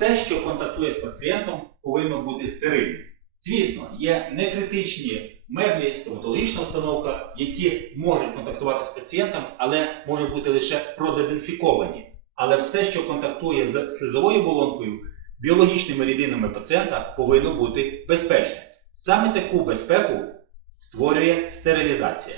все, що контактує з пацієнтом, повинно бути стерильним. Звісно, є некритичні меблі, стоматологічна установка, які можуть контактувати з пацієнтом, але можуть бути лише продезінфіковані. Але все, що контактує з слизовою оболонкою, біологічними рідинами пацієнта, повинно бути безпечне. Саме таку безпеку створює стерилізація.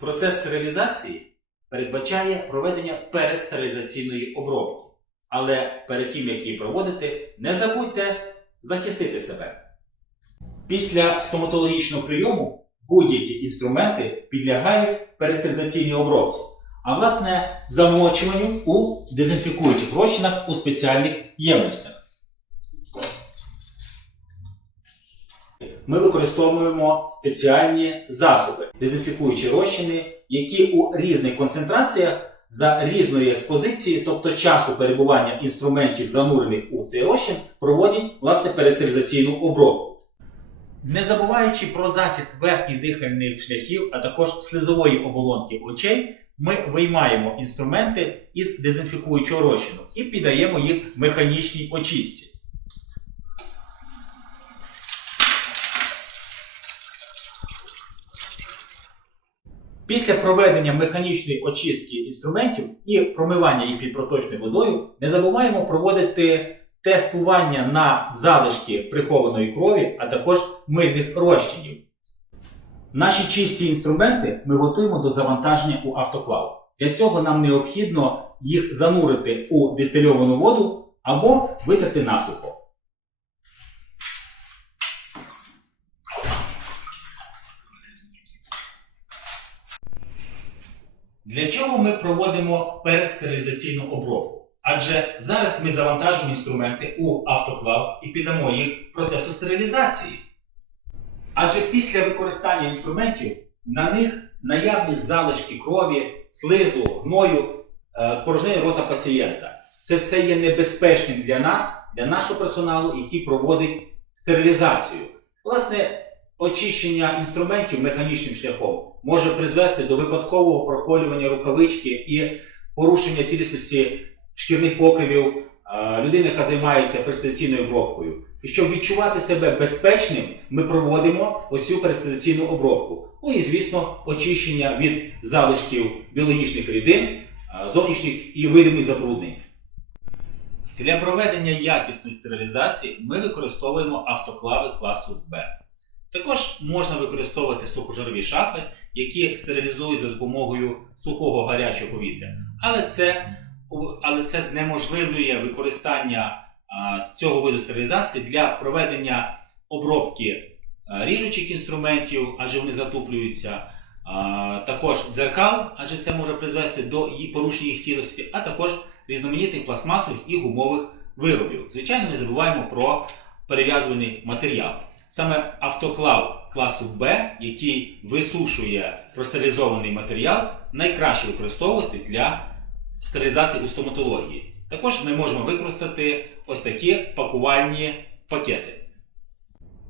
Процес стерилізації передбачає проведення перестерилізаційної обробки. Але перед тим, як її проводити, не забудьте захистити себе. Після стоматологічного прийому будь-які інструменти підлягають перестерилізаційній обробці, а власне замочуванню у дезінфікуючих розчинах у спеціальних ємностях. Ми використовуємо спеціальні засоби, дезінфікуючі розчини, які у різних концентраціях за різної експозиції, тобто часу перебування інструментів, занурених у цей розчин, проводять власне перестерилізаційну обробку. Не забуваючи про захист верхніх дихальних шляхів, а також слизової оболонки очей, ми виймаємо інструменти із дезінфікуючого розчину і піддаємо їх механічній очистці. Після проведення механічної очистки інструментів і промивання їх під проточною водою, не забуваємо проводити тестування на залишки прихованої крові, а також мильних розчинів. Наші чисті інструменти ми готуємо до завантаження у автоклав. Для цього нам необхідно їх занурити у дистильовану воду або витерти насухо. Для чого ми проводимо перестерилізаційну обробку? Адже зараз ми завантажимо інструменти у автоклав і піддамо їх процесу стерилізації. Адже після використання інструментів на них наявні залишки крові, слизу, гною, е, рота пацієнта. Це все є небезпечним для нас, для нашого персоналу, який проводить стерилізацію. Власне, очищення інструментів механічним шляхом може призвести до випадкового проколювання рукавички і порушення цілісності шкірних покривів е, людини, яка займається перестаційною обробкою. І щоб відчувати себе безпечним, ми проводимо ось цю перестаційну обробку. Ну і, звісно, очищення від залишків біологічних рідин, е, зовнішніх і видимих забруднень. Для проведення якісної стерилізації ми використовуємо автоклави класу Б. Також можна використовувати сухожирові шафи, які стерилізують за допомогою сухого гарячого повітря. Але це, але це знеможливлює використання а, цього виду стерилізації для проведення обробки а, ріжучих інструментів, адже вони затуплюються, а, також дзеркал, адже це може призвести до порушення їх цілості, а також різноманітних пластмасових і гумових виробів. Звичайно, не забуваємо про перев'язувальний матеріал. Саме автоклав класу Б, який висушує простерилізований матеріал, найкраще використовувати для стерилізації у стоматології. Також ми можемо використати ось такі пакувальні пакети.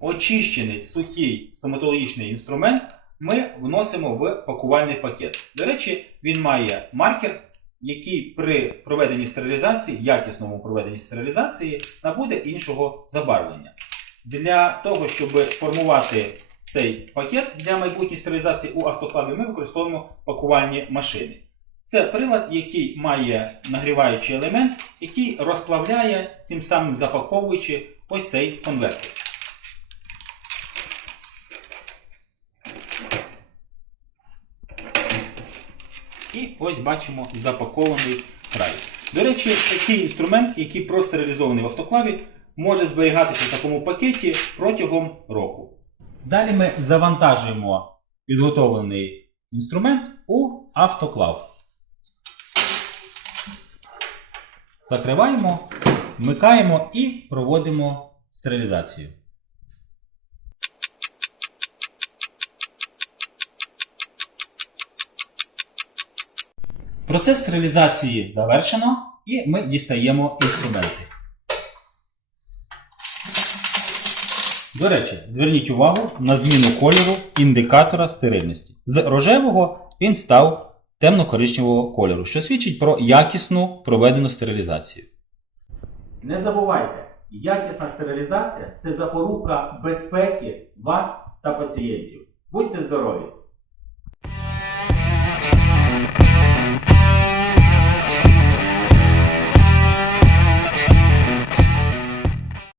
Очищений сухий стоматологічний інструмент ми вносимо в пакувальний пакет. До речі, він має маркер, який при проведенні стерилізації, якісному проведенні стерилізації, набуде іншого забарвлення. Для того, щоб формувати цей пакет для майбутньої стерилізації у автоклаві, ми використовуємо пакувальні машини. Це прилад, який має нагріваючий елемент, який розплавляє, тим самим запаковуючи ось цей конвертик. І ось бачимо запакований край. До речі, такий інструмент, який простерилізований в автоклаві, може зберігатися в такому пакеті протягом року. Далі ми завантажуємо підготовлений інструмент у автоклав. Закриваємо, вмикаємо і проводимо стерилізацію. Процес стерилізації завершено, і ми дістаємо інструменти. До речі, зверніть увагу на зміну кольору індикатора стерильності. З рожевого він став темно-коричневого кольору, що свідчить про якісну проведену стерилізацію. Не забувайте, якісна стерилізація це запорука безпеки вас та пацієнтів. Будьте здорові!